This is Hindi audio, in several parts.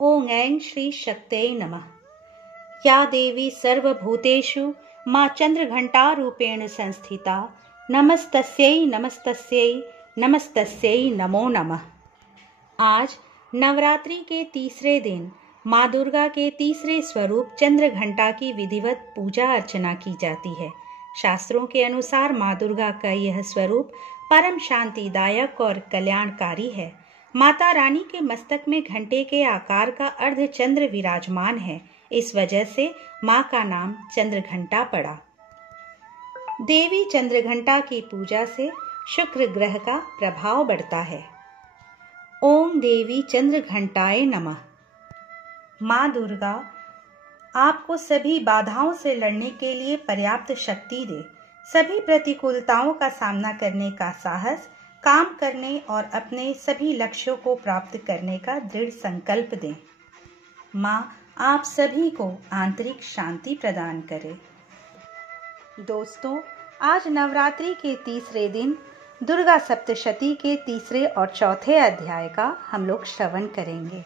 ओं ऐं श्री शक्तये नमः। या देवी सर्वभूतेषु मां चंद्रघंटा रूपेण संस्थिता, नमस्तस्यै नमस्तस्यै नमस्तस्यै नमो नमः। आज नवरात्रि के तीसरे दिन माँ दुर्गा के तीसरे स्वरूप चंद्रघंटा की विधिवत पूजा अर्चना की जाती है। शास्त्रों के अनुसार माँ दुर्गा का यह स्वरूप परम शांतिदायक और कल्याणकारी है। माता रानी के मस्तक में घंटे के आकार का अर्धचंद्र विराजमान है। इस वजह से माँ का नाम चंद्रघंटा पड़ा। देवी चंद्रघंटा की पूजा से शुक्र ग्रह का प्रभाव बढ़ता है। ओम देवी चंद्रघंटाय नमः। माँ दुर्गा आपको सभी बाधाओं से लड़ने के लिए पर्याप्त शक्ति दे, सभी प्रतिकूलताओं का सामना करने का साहस, काम करने और अपने सभी लक्ष्यों को प्राप्त करने का दृढ़ संकल्प दें। माँ आप सभी को आंतरिक शांति प्रदान करे। दोस्तों, आज नवरात्रि के तीसरे दिन दुर्गा सप्तशती के तीसरे और चौथे अध्याय का हम लोग श्रवण करेंगे।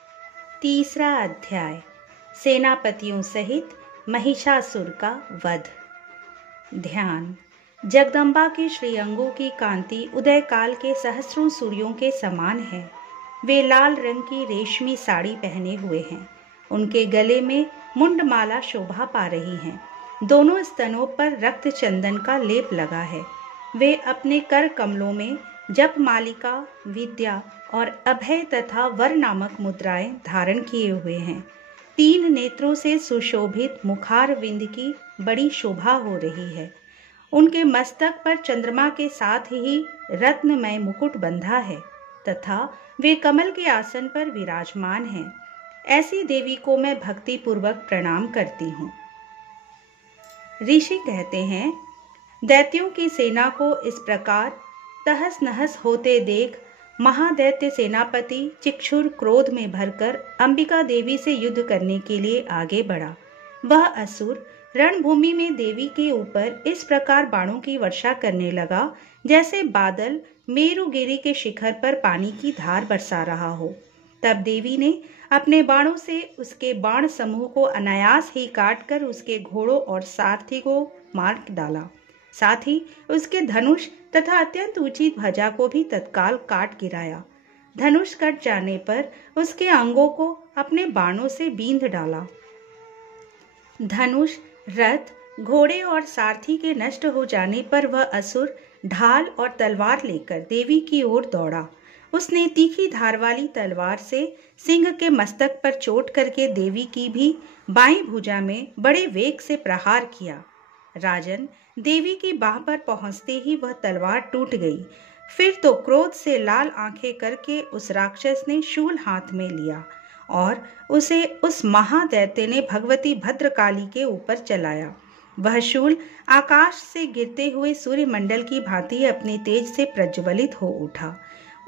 तीसरा अध्याय, सेनापतियों सहित महिषासुर का वध। ध्यान। जगदम्बा के श्रीअंगों की कांति उदय काल के सहस्रों सूर्यों के समान है। वे लाल रंग की रेशमी साड़ी पहने हुए हैं। उनके गले में मुंडमाला शोभा पा रही हैं। दोनों स्तनों पर रक्त चंदन का लेप लगा है। वे अपने कर कमलों में जप मालिका, विद्या और अभय तथा वर नामक मुद्राएं धारण किए हुए हैं। 3 नेत्रों से सुशोभित मुखार विंद की बड़ी शोभा हो रही है। उनके मस्तक पर चंद्रमा के साथ ही रत्नमय मुकुट बंधा है तथा वे कमल के आसन पर विराजमान हैं। ऐसी देवी को मैं भक्ति पूर्वक प्रणाम करती हूँ। ऋषि कहते हैं, दैत्यों की सेना को इस प्रकार तहस नहस होते देख महादैत्य सेनापति चिक्षुर क्रोध में भरकर अंबिका देवी से युद्ध करने के लिए आगे बढ़ा। वह असुर रणभूमि में देवी के ऊपर इस प्रकार बाणों की वर्षा करने लगा जैसे बादल मेरुगिरी के शिखर पर पानी की धार बरसा रहा हो। तब देवी ने अपने बाणों से उसके बाण समूह को अनायास ही काटकर उसके घोड़ों और सारथी को मार डाला। साथ ही उसके धनुष तथा अत्यंत ऊंची ध्वजा को भी तत्काल काट गिराया। धनुष कट जाने पर उसके अंगों को अपने बाणों से बींध डाला। धनुष, रथ, घोड़े और सारथी के नष्ट हो जाने पर वह असुर ढाल और तलवार लेकर देवी की ओर दौड़ा। उसने तीखी धार वाली तलवार से सिंह के मस्तक पर चोट करके देवी की भी बाईं भुजा में बड़े वेग से प्रहार किया। राजन, देवी की बाह पर पहुंचते ही वह तलवार टूट गई। फिर तो क्रोध से लाल आंखें करके उस राक्षस ने शूल हाथ में लिया और उसे उस महादैत्य ने भगवती भद्रकाली के ऊपर चलाया। वह शूल आकाश से गिरते हुए सूर्यमंडल की भांति अपने तेज से प्रज्वलित हो उठा।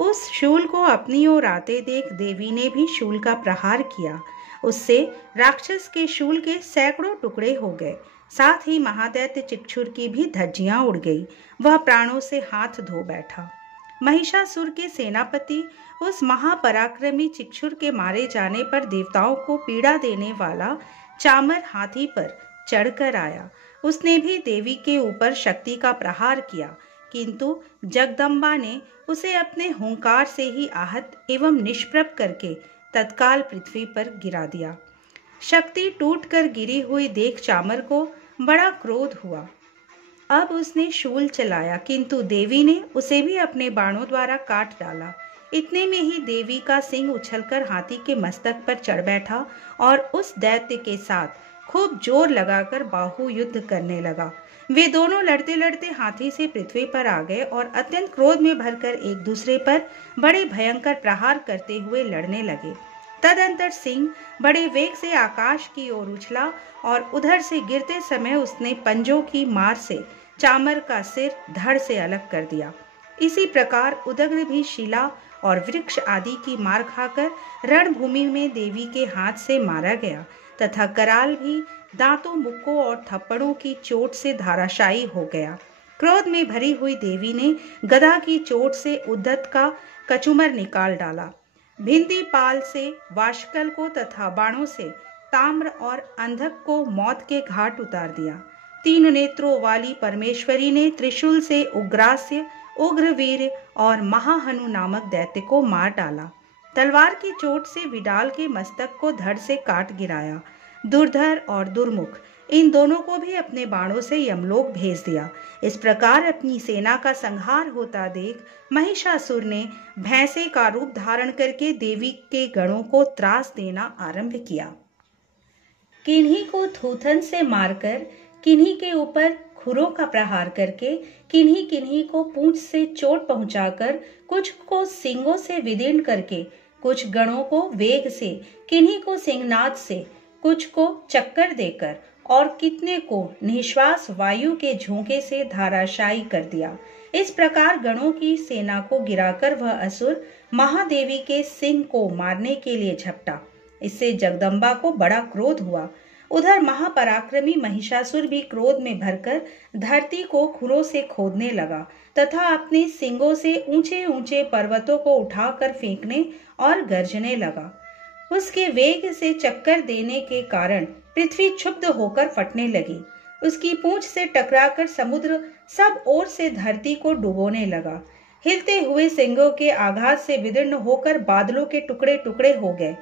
उस शूल को अपनी ओर आते देख देवी ने भी शूल का प्रहार किया। उससे राक्षस के शूल के सैकड़ों टुकड़े हो गए। साथ ही महादैत्य चिक्षुर की भी धज्जियां उड़ गई। वह प्राणों से हाथ धो बैठा। महिषासुर के सेनापति उस महापराक्रमी चिक्षुर के मारे जाने पर देवताओं को पीड़ा देने वाला चामर हाथी पर चढ़कर आया। उसने भी देवी के ऊपर शक्ति का प्रहार किया, किंतु जगदम्बा ने उसे अपने हुंकार से ही आहत एवं निष्प्रभ करके तत्काल पृथ्वी पर गिरा दिया। शक्ति टूटकर गिरी हुई देख चामर को बड़ा क्रोध हुआ। अब उसने शूल चलाया, किंतु देवी ने उसे भी अपने बाणों द्वारा काट डाला। इतने में ही देवी का सिंह उछलकर हाथी के मस्तक पर चढ़ बैठा और उस दैत्य के साथ खूब जोर लगाकर बाहु युद्ध करने लगा। वे दोनों लड़ते लड़ते हाथी से पृथ्वी पर आ गए और अत्यंत क्रोध में भरकर एक दूसरे पर बड़े भयंकर प्रहार करते हुए लड़ने लगे। तदंतर सिंह बड़े वेग से आकाश की ओर उछला और उधर से गिरते समय उसने पंजों की मार से चामर का सिर धड़ से अलग कर दिया। इसी प्रकार उदग्र भी शिला और वृक्ष आदि की मार खाकर रणभूमि में देवी के हाथ से मारा गया तथा कराल भी दांतों, मुक्कों और थप्पड़ों की चोट से धाराशायी हो गया। क्रोध में भरी हुई देवी ने गदा की चोट से उद्धत का कचुमर निकाल डाला। भिंदी पाल से वाशकल को तथा बाणों से ताम्र और अंधक को मौत के घाट उतार दिया। 3 नेत्रों वाली परमेश्वरी ने त्रिशूल से उग्रास्य, उग्रवीर और महाहनु नामक दैत्य को मार डाला। तलवार की चोट से विडाल के मस्तक को धड़ से काट गिराया। दुर्धर और दुर्मुख इन दोनों को भी अपने बाणों से यमलोक भेज दिया। इस प्रकार अपनी सेना का संहार होता देख महिषासुर ने भैंसे का रूप धारण करके देवी के गणों को त्रास देना आरंभ किया। किन्हीं को थूथन से मारकर, किन्हीं के ऊपर खुरों का प्रहार करके, किन्हीं किन्हीं को पूंछ से चोट पहुंचाकर, कुछ को सींगों से विदीर्ण करके, कुछ गणों को वेग से, किन्हीं को सिंहनाद से, कुछ को चक्कर देकर और कितने को निश्वास वायु के झोंके से धाराशायी कर दिया। इस प्रकार गणों की सेना को गिराकर वह असुर महादेवी के सिंह को मारने के लिए झपटा। इससे जगदम्बा को बड़ा क्रोध हुआ। उधर महापराक्रमी महिषासुर भी क्रोध में भरकर धरती को खुरों से खोदने लगा तथा अपने सिंगों से ऊंचे ऊंचे पर्वतों को उठाकर फेंकने और गरजने लगा। उसके वेग से चक्कर देने के कारण पृथ्वी क्षुब्ध होकर फटने लगी। उसकी पूंछ से टकराकर समुद्र सब ओर से धरती को डुबोने लगा। हिलते हुए सिंगों के आघात से विदीर्ण होकर बादलों के टुकड़े टुकड़े हो गए।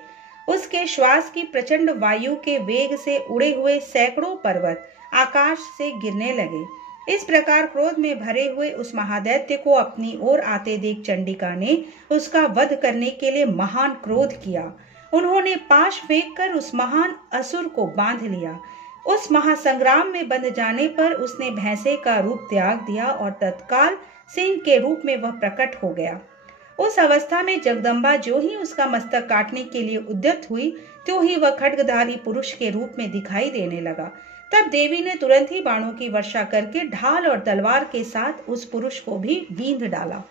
उसके श्वास की प्रचंड वायु के वेग से उड़े हुए सैकड़ों पर्वत आकाश से गिरने लगे। इस प्रकार क्रोध में भरे हुए उस महादैत्य को अपनी ओर आते देख चंडिका ने उसका वध करने के लिए महान क्रोध किया। उन्होंने पाश फेंककर उस महान असुर को बांध लिया। उस महासंग्राम में बंध जाने पर उसने भैंसे का रूप त्याग दिया और तत्काल सिंह के रूप में वह प्रकट हो गया। उस अवस्था में जगदम्बा जो ही उसका मस्तक काटने के लिए उद्यत हुई, त्यों ही वह खड्गधारी पुरुष के रूप में दिखाई देने लगा। तब देवी ने तुरंत ही बाणों की वर्षा करके ढाल और तलवार के साथ उस पुरुष को भी बींध डाला।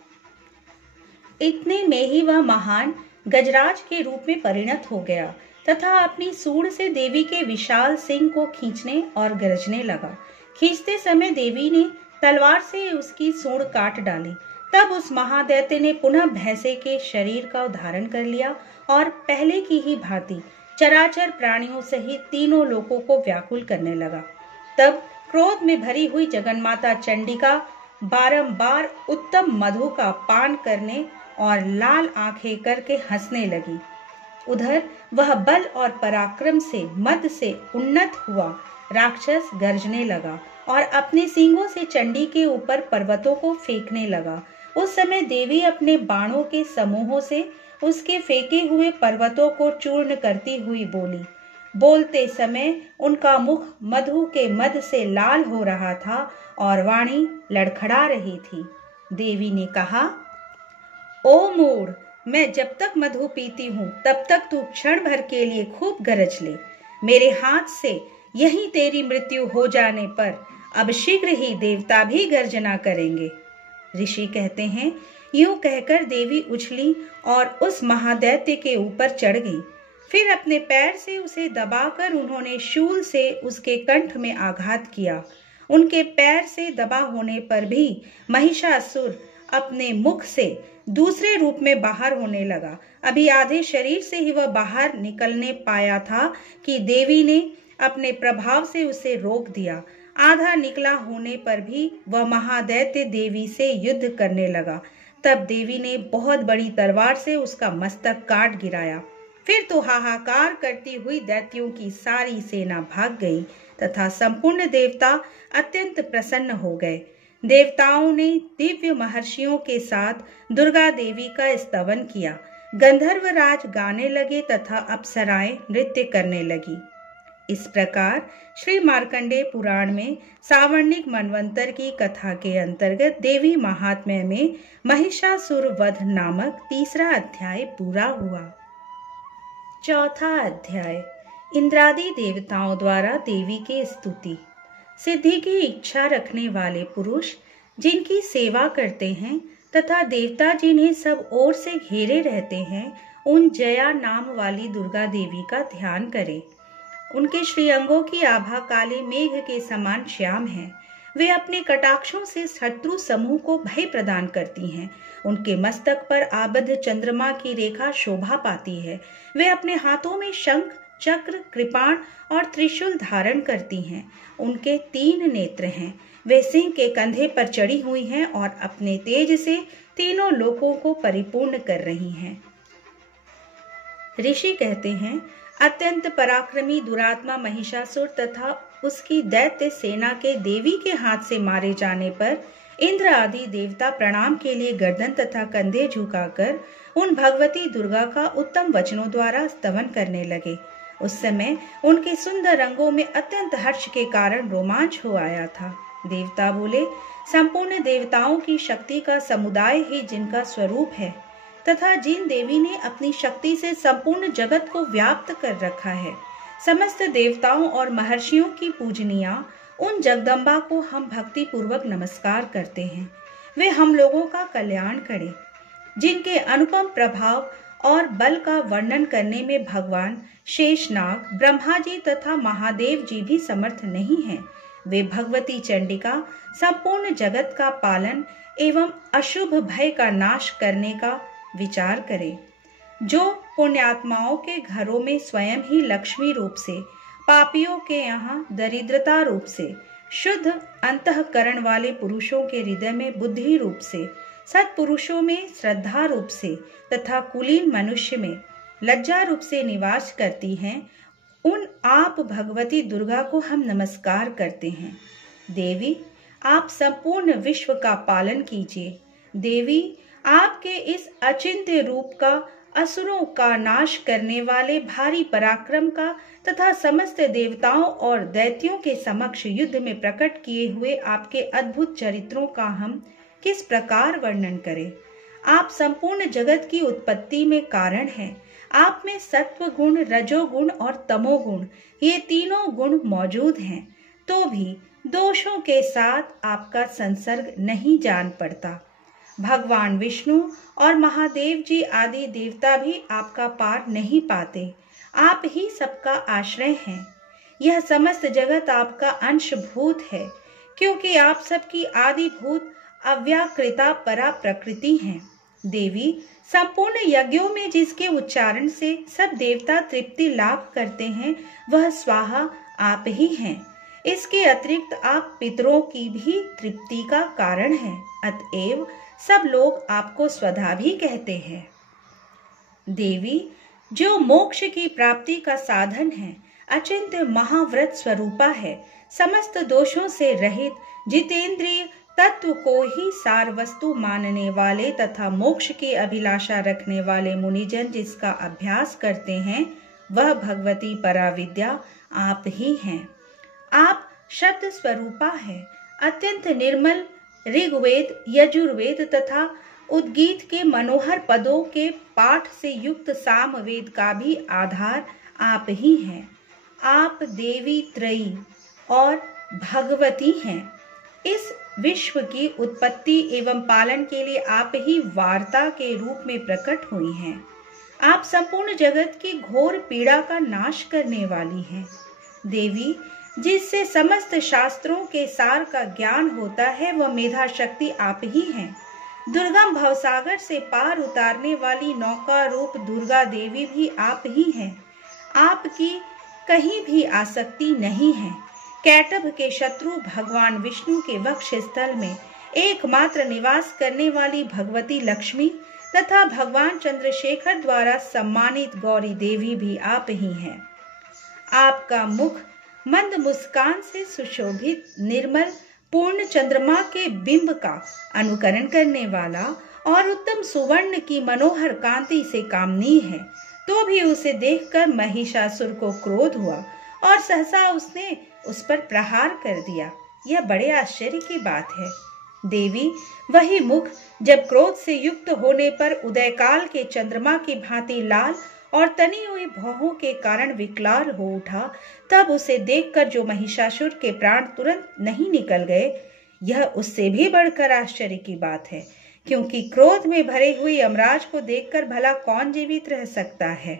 इतने में ही वह महान गजराज के रूप में परिणत हो गया तथा अपनी सूंड से देवी के विशाल सिंह को खींचने और गरजने लगा। खींचते समय देवी ने तलवार से उसकी सूंड काट डाली। तब उस महादैत्य ने पुनः भैंसे के शरीर का धारण कर लिया और पहले की ही भांति चराचर प्राणियों सहित तीनों लोकों को व्याकुल करने लगा। तब क्रोध में भरी हुई जगन्माता चंडिका बारंबार उत्तम मधु का पान करने और लाल आंखें करके हंसने लगी। उधर वह बल और पराक्रम से मद से उन्नत हुआ राक्षस गरजने लगा और अपने सींगों से चंडी के ऊपर पर्वतों को फेंकने लगा। उस समय देवी अपने बाणों के समूहों से उसके फेंके हुए पर्वतों को चूर्ण करती हुई बोली। बोलते समय उनका मुख मधु के मद से लाल हो रहा था और वाणी लड़खड़ा रही थी। देवी ने कहा, ओ मूढ़, मैं जब तक मधु पीती हूँ तब तक तू क्षण भर के लिए खूब गरज ले। मेरे हाथ से यही तेरी मृत्यु हो जाने पर अब शीघ्र ही देवता भी गर्जना करेंगे। ऋषि कहते हैं, यूं कहकर देवी उछली और उस महादैत्य के ऊपर चढ़ गई। फिर अपने पैर से उसे दबाकर उन्होंने शूल से उसके कंठ में आघात किया। उनके पैर से दबा होने पर भी महिषासुर अपने मुख से दूसरे रूप में बाहर होने लगा। अभी आधे शरीर से ही वह बाहर निकलने पाया था कि देवी ने अपने प्रभाव से उसे रोक दिया। आधा निकला होने पर भी वह महादैत्य देवी से युद्ध करने लगा। तब देवी ने बहुत बड़ी तलवार से उसका मस्तक काट गिराया। फिर तो हाहाकार करती हुई दैत्यों की सारी सेना भाग गई तथा संपूर्ण देवता अत्यंत प्रसन्न हो गए। देवताओं ने दिव्य महर्षियों के साथ दुर्गा देवी का स्तवन किया। गंधर्वराज गाने लगे तथा अप्सराएं नृत्य करने लगी। इस प्रकार श्री मार्कंडेय पुराण में सावर्णिक मनवंतर की कथा के अंतर्गत देवी महात्म्य में महिषासुर वध नामक तीसरा अध्याय पूरा हुआ। चौथा अध्याय इंद्रादि देवताओं द्वारा देवी की स्तुति। सिद्धि की इच्छा रखने वाले पुरुष जिनकी सेवा करते हैं तथा देवता जिन्हें सब ओर से घेरे रहते हैं, उन जया नाम वाली दुर्गा देवी का ध्यान करें। उनके श्रीअंगों की आभा काले मेघ के समान श्याम है। वे अपने कटाक्षों से शत्रु समूह को भय प्रदान करती हैं। उनके मस्तक पर आबद्ध चंद्रमा की रेखा शोभा पाती है। वे अपने हाथों में शंख, चक्र, कृपाण और त्रिशूल धारण करती हैं। उनके 3 नेत्र हैं। वे सिंह के कंधे पर चढ़ी हुई हैं और अपने तेज से तीनों लोकों को परिपूर्ण कर रही हैं। ऋषि कहते हैं, अत्यंत पराक्रमी दुरात्मा महिषासुर तथा उसकी दैत्य सेना के देवी के हाथ से मारे जाने पर इंद्र आदि देवता प्रणाम के लिए गर्दन तथा कंधे झुकाकर उन भगवती दुर्गा का उत्तम वचनों द्वारा स्तवन करने लगे। उस समय उनके सुंदर रंगों में अत्यंत हर्ष के कारण रोमांच हो आया था। देवता बोले, संपूर्ण देवताओं की शक्ति का समुदाय ही जिनका स्वरूप है तथा जिन देवी ने अपनी शक्ति से संपूर्ण जगत को व्याप्त कर रखा है, समस्त देवताओं और महर्षियों की पूजनिया उन जगदम्बा को हम भक्ति पूर्वक नमस्कार करते हैं। वे हम लोगों का कल्याण करें। जिनके अनुपम प्रभाव और बल का वर्णन करने में भगवान शेषनाग, ब्रह्मा जी तथा महादेव जी भी समर्थ नहीं हैं। वे भगवती चंडिका संपूर्ण जगत का पालन एवं अशुभ भय का नाश करने का विचार करें। जो पुण्यात्माओं के घरों में स्वयं ही लक्ष्मी रूप से, पापियों के यहाँ दरिद्रता रूप से, शुद्ध अंतःकरण वाले पुरुषों के हृदय में बुद्धि रूप से, सत्पुरुषों में श्रद्धा रूप से तथा कुलीन मनुष्य में लज्जा रूप से निवास करती हैं, उन आप भगवती दुर्गा को हम नमस्कार करते हैं। देवी, आप संपूर्ण विश्व का पालन कीजिए। देवी, आपके इस अचिंत्य रूप का, असुरों का नाश करने वाले भारी पराक्रम का तथा समस्त देवताओं और दैत्यों के समक्ष युद्ध में प्रकट किए हुए आपके अद्भुत चरित्रों का हम किस प्रकार वर्णन करें। आप संपूर्ण जगत की उत्पत्ति में कारण हैं। आप में सत्व गुण, रजोगुण और तमोगुण, ये तीनों गुण मौजूद हैं, तो भी दोषों के साथ आपका संसर्ग नहीं जान पड़ता। भगवान विष्णु और महादेव जी आदि देवता भी आपका पार नहीं पाते। आप ही सबका आश्रय हैं। यह समस्त जगत आपका अंशभूत है, क्योंकि आप सबकी आदिभूत अव्याकृता परा प्रकृति हैं। देवी, संपूर्ण यज्ञों में जिसके उच्चारण से सब देवता तृप्ति लाभ करते हैं, वह स्वाहा आप ही हैं। इसके अतिरिक्त आप पितरों की भी तृप्ति का कारण हैं। अतएव सब लोग आपको स्वधा भी कहते हैं। देवी, जो मोक्ष की प्राप्ति का साधन है, अचिंत्य महाव्रत स्वरूपा है, समस्त दोषों से रहित, जितेंद्रिय, तत्व को ही सार वस्तु मानने वाले तथा मोक्ष की अभिलाषा रखने वाले मुनिजन जिसका अभ्यास करते हैं, वह भगवती पराविद्या आप ही हैं। आप शब्द स्वरूपा है। अत्यंत निर्मल ऋग्वेद, यजुर्वेद तथा उद्गीत के मनोहर पदों के पाठ से युक्त सामवेद का भी आधार आप ही हैं। आप देवी त्रयी और भगवती हैं। इस विश्व की उत्पत्ति एवं पालन के लिए आप ही वार्ता के रूप में प्रकट हुई हैं। आप संपूर्ण जगत की घोर पीड़ा का नाश करने वाली हैं। देवी, जिससे समस्त शास्त्रों के सार का ज्ञान होता है, वह मेधा शक्ति आप ही हैं। दुर्गम भवसागर से पार उतारने वाली नौका रूप दुर्गा देवी भी आप ही हैं। आपकी कहीं भी आसक्ति नहीं है। कैटभ के शत्रु भगवान विष्णु के वक्ष स्थल में एकमात्र निवास करने वाली भगवती लक्ष्मी तथा भगवान चंद्रशेखर द्वारा सम्मानित गौरी देवी भी आप ही हैं। आपका मुख मंद मुस्कान से सुशोभित, निर्मल, पूर्ण चंद्रमा के बिंब का अनुकरण करने वाला और उत्तम सुवर्ण की मनोहर कांति से कामनीय है। तो भी उसे देखकर महिषासुर को क्रोध हुआ और सहसा उसने उस पर प्रहार कर दिया। यह बड़े आश्चर्य की बात है। देवी, वही मुख जब क्रोध से युक्त होने पर उदयकाल के चंद्रमा की भांति लाल और तनी हुई भौहों के कारण विकलाल हो उठा, तब उसे देखकर जो महिषासुर के प्राण तुरंत नहीं निकल गए, यह उससे भी बढ़कर आश्चर्य की बात है, क्योंकि क्रोध में भरे हुए यमराज को देखकर भला कौन जीवित रह सकता है।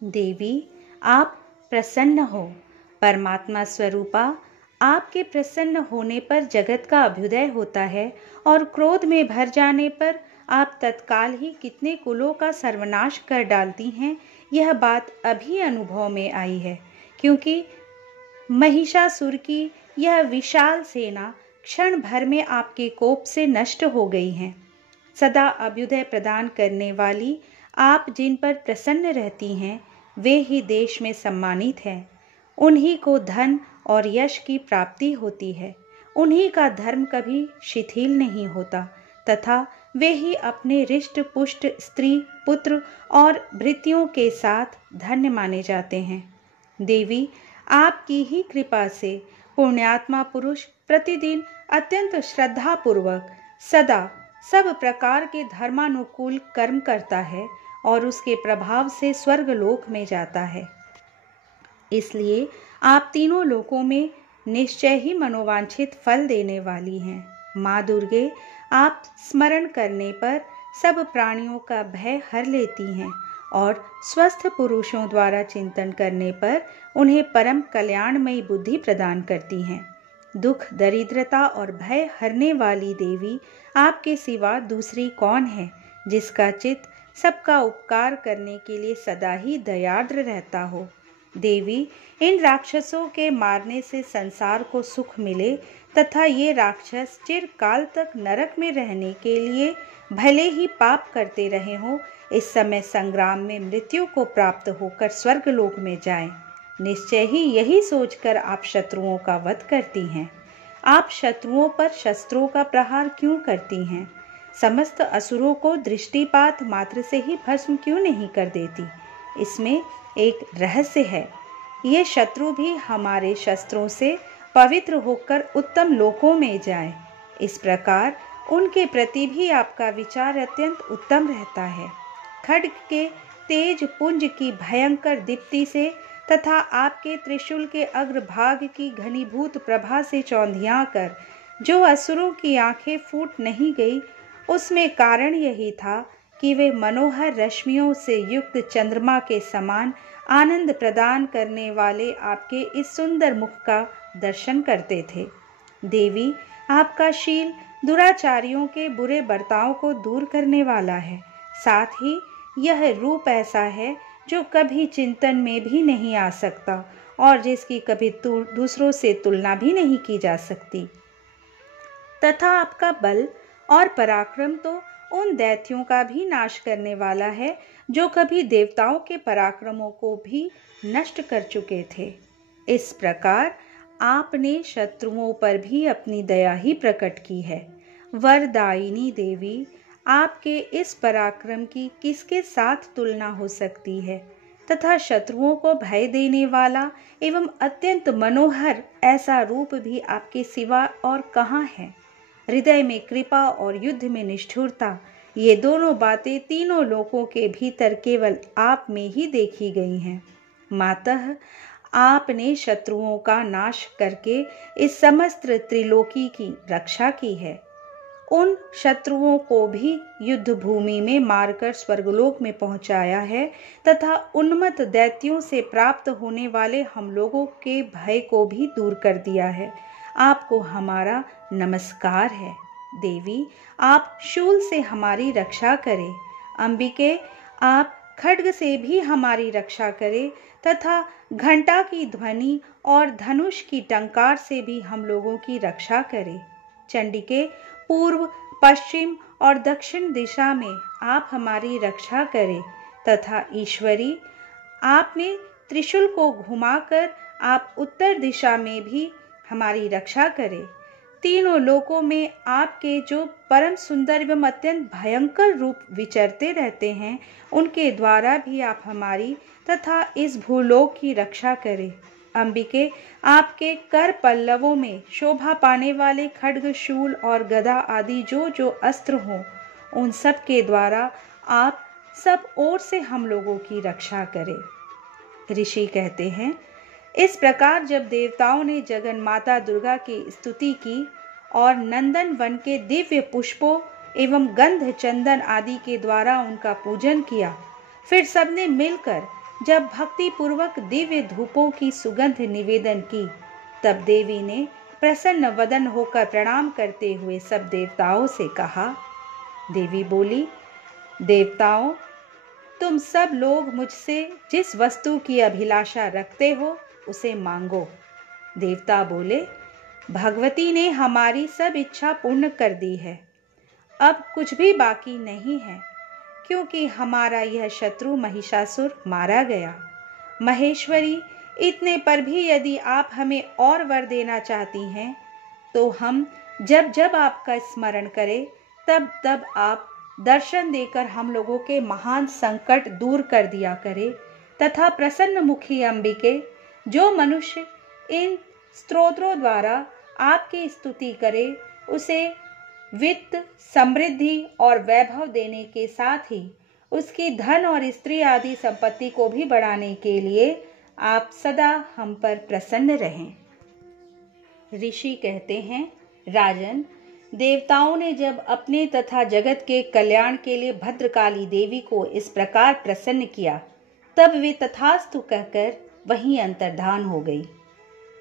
देवी, आप प्रसन्न हो। परमात्मा स्वरूपा आपके प्रसन्न होने पर जगत का अभ्युदय होता है और क्रोध में भर जाने पर आप तत्काल ही कितने कुलों का सर्वनाश कर डालती हैं। यह बात अभी अनुभव में आई है, क्योंकि महिषासुर की यह विशाल सेना क्षण भर में आपके कोप से नष्ट हो गई है। सदा अभ्युदय प्रदान करने वाली आप जिन पर प्रसन्न रहती हैं, वे ही देश में सम्मानित हैं। उन्हीं को धन और यश की प्राप्ति होती है। उन्हीं का धर्म कभी शिथिल नहीं होता तथा वे ही अपने रिष्ट पुष्ट स्त्री पुत्र और भृत्यों के साथ धन्य माने जाते हैं। देवी, आपकी ही कृपा से पुण्यात्मा पुरुष प्रतिदिन अत्यंत श्रद्धापूर्वक सदा सब प्रकार के धर्मानुकूल कर्म करता है और उसके प्रभाव से स्वर्गलोक में जाता है। इसलिए आप तीनों लोकों में निश्चय ही मनोवांछित फल देने वाली हैं। माँ दुर्गे, आप स्मरण करने पर सब प्राणियों का भय हर लेती हैं और स्वस्थ पुरुषों द्वारा चिंतन करने पर उन्हें परम कल्याणमयी बुद्धि प्रदान करती हैं। दुख, दरिद्रता और भय हरने वाली देवी, आपके सिवा दूसरी कौन है जिसका चित्त सबका उपकार करने के लिए सदा ही दयार्द्र रहता हो। देवी, इन राक्षसों के मारने से संसार को सुख मिले तथा ये राक्षस चिरकाल तक नरक में रहने के लिए भले ही पाप करते रहे हों, इस समय संग्राम में मृत्यु को प्राप्त होकर स्वर्गलोक में जाएं। निश्चय ही यही सोचकर आप शत्रुओं का वध करती हैं। आप शत्रुओं पर शस्त्रों का प्रहार क्यों करती हैं? समस्त असुरों को दृष्टिपात मात्र से ही भस्म क्यों नहीं कर देती? इसमें एक रहस्य है। ये शत्रु भी हमारे शस्त्रों से पवित्र होकर उत्तम लोकों में जाएं। इस प्रकार उनके प्रति भी आपका विचार अत्यंत उत्तम रहता है। खड्ग के तेज पुंज की भयंकर दीप्ति से तथा आपके त्रिशूल के अग्रभाग की घनीभूत प्रभा से चौंधिया कर जो असुरों की आंखें फूट नहीं गई, उसमें कारण यही था कि वे मनोहर रश्मियों से युक्त चंद्रमा के समान आनंद प्रदान करने वाले आपके इस सुंदर मुख का दर्शन करते थे। देवी, आपका शील दुराचारियों के बुरे बर्ताव को दूर करने वाला है। साथ ही यह रूप ऐसा है जो कभी चिंतन में भी नहीं आ सकता और जिसकी कभी दूसरों से तुलना भी नहीं की जा सकती। तथा आपका बल और पराक्रम तो उन दैत्यों का भी नाश करने वाला है जो कभी देवताओं के पराक्रमों को भी नष्ट कर चुके थे। इस प्रकार आपने शत्रुओं पर भी अपनी दया ही प्रकट की है। वरदायिनी देवी, आपके इस पराक्रम की किसके साथ तुलना हो सकती है? तथा शत्रुओं को भय देने वाला एवं अत्यंत मनोहर ऐसा रूप भी आपके सिवा और कहाँ है? हृदय में कृपा और युद्ध में निष्ठुरता, ये दोनों बातें तीनों लोकों के भीतर केवल आप में ही देखी गई हैं। मातः, आपने शत्रुओं का नाश करके इस समस्त त्रिलोकी की रक्षा की है। उन शत्रुओं को भी युद्ध भूमि में मारकर स्वर्गलोक में पहुंचाया है तथा उन्मत्त दैत्यों से प्राप्त होने वाले हम लोगों के भय को भी दूर कर दिया है। आपको हमारा नमस्कार है। देवी, आप शूल से हमारी रक्षा करें। अंबिके, आप खड्ग से भी हमारी रक्षा करें तथा घंटा की ध्वनि और धनुष की टंकार से भी हम लोगों की रक्षा करें। चंडिके, पूर्व, पश्चिम और दक्षिण दिशा में आप हमारी रक्षा करें तथा ईश्वरी, आपने त्रिशूल को घुमाकर आप उत्तर दिशा में भी हमारी रक्षा करें। तीनों लोकों में आपके जो परम सुंदर एवं अत्यंत भयंकर रूप विचरते रहते हैं, उनके द्वारा भी आप हमारी तथा इस भूलोक की रक्षा करें। अंबिके, आपके कर पल्लवों में शोभा पाने वाले खड्ग, शूल और गदा आदि जो जो अस्त्र हों, उन सब के द्वारा आप सब ओर से हम लोगों की रक्षा करें। ऋषि कहते हैं, इस प्रकार जब देवताओं ने जगन माता दुर्गा की स्तुति की और नंदन वन के दिव्य पुष्पों एवं गंध चंदन आदि के द्वारा उनका पूजन किया, फिर सबने मिलकर जब भक्ति पूर्वक दिव्य धूपों की सुगंध निवेदन की, तब देवी ने प्रसन्न वदन होकर प्रणाम करते हुए सब देवताओं से कहा। देवी बोली, देवताओं, तुम सब लोग मुझसे जिस वस्तु की अभिलाषा रखते हो उसे मांगो। देवता बोले, भगवती ने हमारी सब इच्छा पूर्ण कर दी है, अब कुछ भी बाकी नहीं है, क्योंकि हमारा यह शत्रु महिषासुर मारा गया। महेश्वरी, इतने पर भी यदि आप हमें और वर देना चाहती हैं तो हम जब जब आपका स्मरण करें तब तब आप दर्शन देकर हम लोगों के महान संकट दूर कर दिया करें, तथा प्रसन्न मुखी अंबिके, जो मनुष्य इन स्तोत्रों द्वारा आपकी स्तुति करे उसे वित्त, समृद्धि और वैभव देने के साथ ही उसकी धन और स्त्री आदि संपत्ति को भी बढ़ाने के लिए आप सदा हम पर प्रसन्न रहें। ऋषि कहते हैं, राजन, देवताओं ने जब अपने तथा जगत के कल्याण के लिए भद्रकाली देवी को इस प्रकार प्रसन्न किया, तब वे तथास्तु कहकर वहीं अंतर्धान हो गई।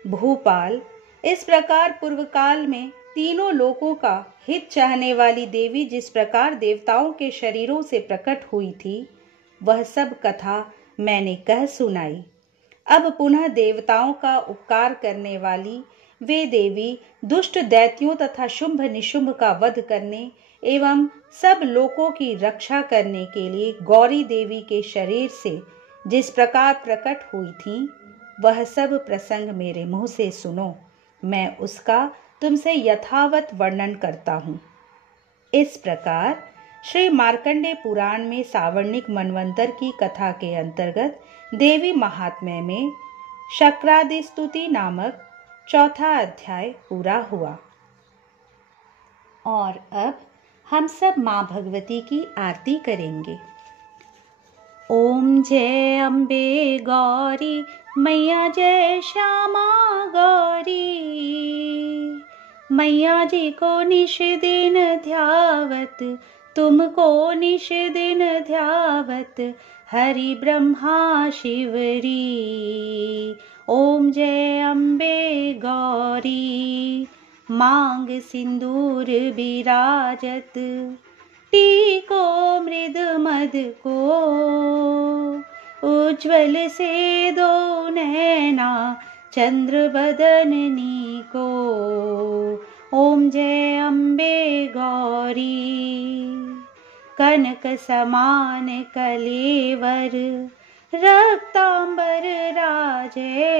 भूपाल, इस प्रकार पूर्व काल में तीनों लोकों का हित चाहने वाली देवी जिस प्रकार देवताओं के शरीरों से प्रकट हुई थी, वह सब कथा मैंने कह सुनाई। अब पुनः देवताओं का उपकार करने वाली वे देवी दुष्ट दैत्यों तथा शुंभ निशुंभ का वध करने एवं सब लोकों की रक्षा करने के लिए गौरी देवी के शरीर से जिस प्रकार प्रकट हुई थी, वह सब प्रसंग मेरे मुंह से सुनो, मैं उसका तुमसे यथावत वर्णन करता हूँ। इस प्रकार श्री मार्कंडेय पुराण में सावर्णिक मनवंतर की कथा के अंतर्गत देवी महात्म्य में शक्रादि स्तुति नामक चौथा अध्याय पूरा हुआ। और अब हम सब माँ भगवती की आरती करेंगे। ओम जय अम्बे गौरी मैया, जय श्यामा गौरी मैया जी को निश दिन ध्यावत, तुमको निश दिन ध्यावत हरि ब्रह्मा शिवरी। ओम जय अम्बे गौरी मांग सिंदूर विराजत, टीको मृद मद को उज्ज्वल से दो नैना चंद्र बदननी को। ओम जय अम्बे गौरी कनक समान कलेवर, रक्तांबर राजे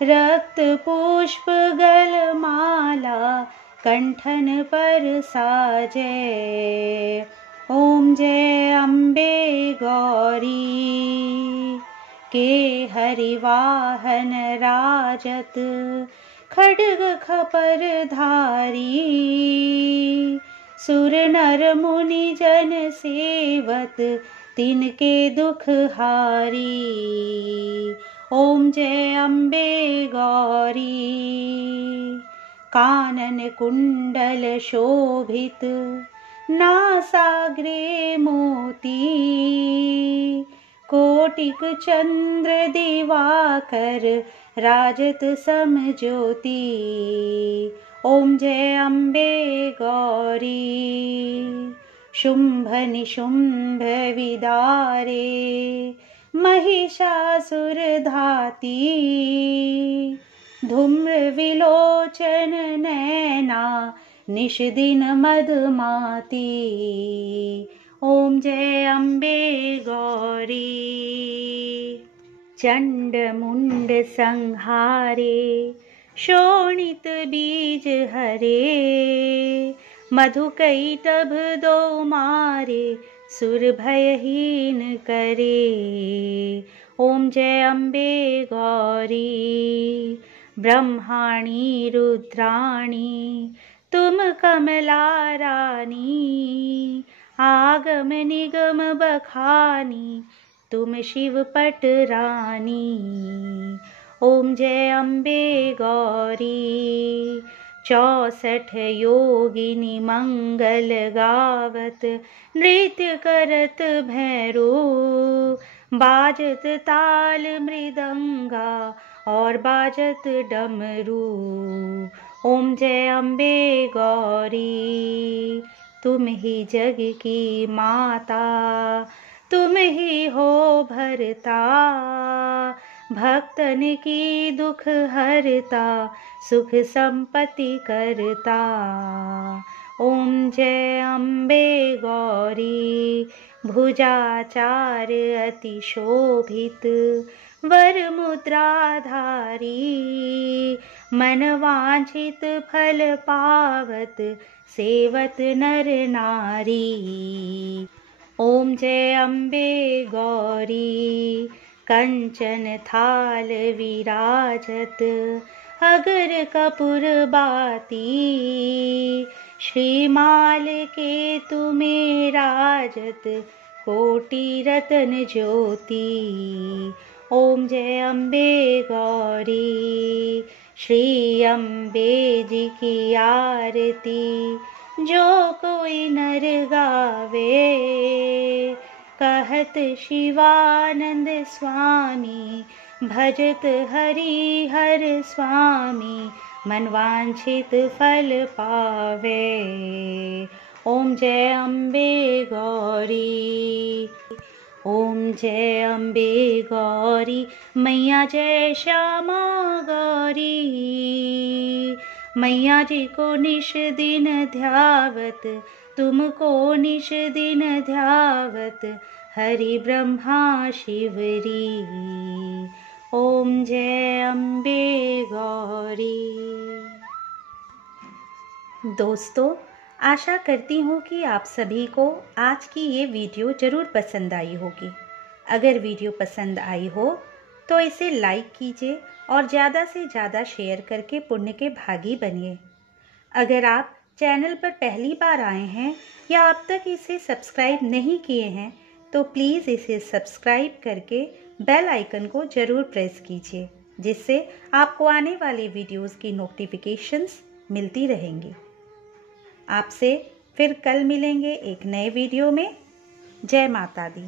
रक्त पुष्प गल माला कंठन पर साजे। ओम जय अम्बे गौरी के हरिवाहन राजत, खड्ग खपर धारी सुर नर मुनि जन सेवत, तिनके दुख हारी। ओम जय अम्बे गौरी कानन कुंडल शोभित, नासाग्रे मोती कोटिक चंद्र दिवाकर राजत समज्योति। ओम जय अम्बे गौरी शुंभ निशुंभ विदारे, महिषासुर धाती धूम्र विलोचन नैना निश दिन मदमाती। ओम जय अम्बे गौरी चंड मुंड संहारे, शोणित बीज हरे मधुकैटभ दो मारे, सुर भयहीन करे। ओम जय अम्बे गौरी ब्रह्माणी रुद्राणी, तुम कमला रानी आगम निगम बखानी, तुम शिव पट रानी। ओम जय अम्बे गौरी 64 योगिनी मंगल गावत, नृत्य करत भैरो बाजत ताल मृदंगा, और बाजत डमरू। ओम जय अम्बे गौरी, तुम ही जग की माता, तुम ही हो भरता, भक्तन की दुख हरता, सुख संपत्ति करता। ओम जय अम्बे गौरी, भुजाचार अति शोभित, वर मुद्राधारी, मन वांछित फल पावत, सेवत नर नारी। ओम जय अम्बे गौरी, कंचन थाल विराजत, अगर कपूर बाती, श्रीमाल के तुम्हें राजत, कोटि रतन ज्योति। ओम जय अम्बे गौरी, श्री अम्बे जी की आरती, जो कोई नर गावे, कहत शिवानंद स्वामी, भजत हरि हर स्वामी, मन वांछित फल पावे। ओम जय अम्बे गौरी, ओम जय अम्बे गौरी, मैया जय श्यामा गौरी। मैया जी को निश दिन ध्यावत, तुमको निश दिन ध्यावत, हरि ब्रह्मा शिवरी। ओम जय अम्बे गौरी। दोस्तों, आशा करती हूँ कि आप सभी को आज की ये वीडियो ज़रूर पसंद आई होगी। अगर वीडियो पसंद आई हो तो इसे लाइक कीजिए और ज़्यादा से ज़्यादा शेयर करके पुण्य के भागी बनिए। अगर आप चैनल पर पहली बार आए हैं या अब तक इसे सब्सक्राइब नहीं किए हैं तो प्लीज़ इसे सब्सक्राइब करके बेल आइकन को ज़रूर प्रेस कीजिए, जिससे आपको आने वाले वीडियोज़ की नोटिफिकेशंस मिलती रहेंगी। आपसे फिर कल मिलेंगे एक नए वीडियो में। जय माता दी।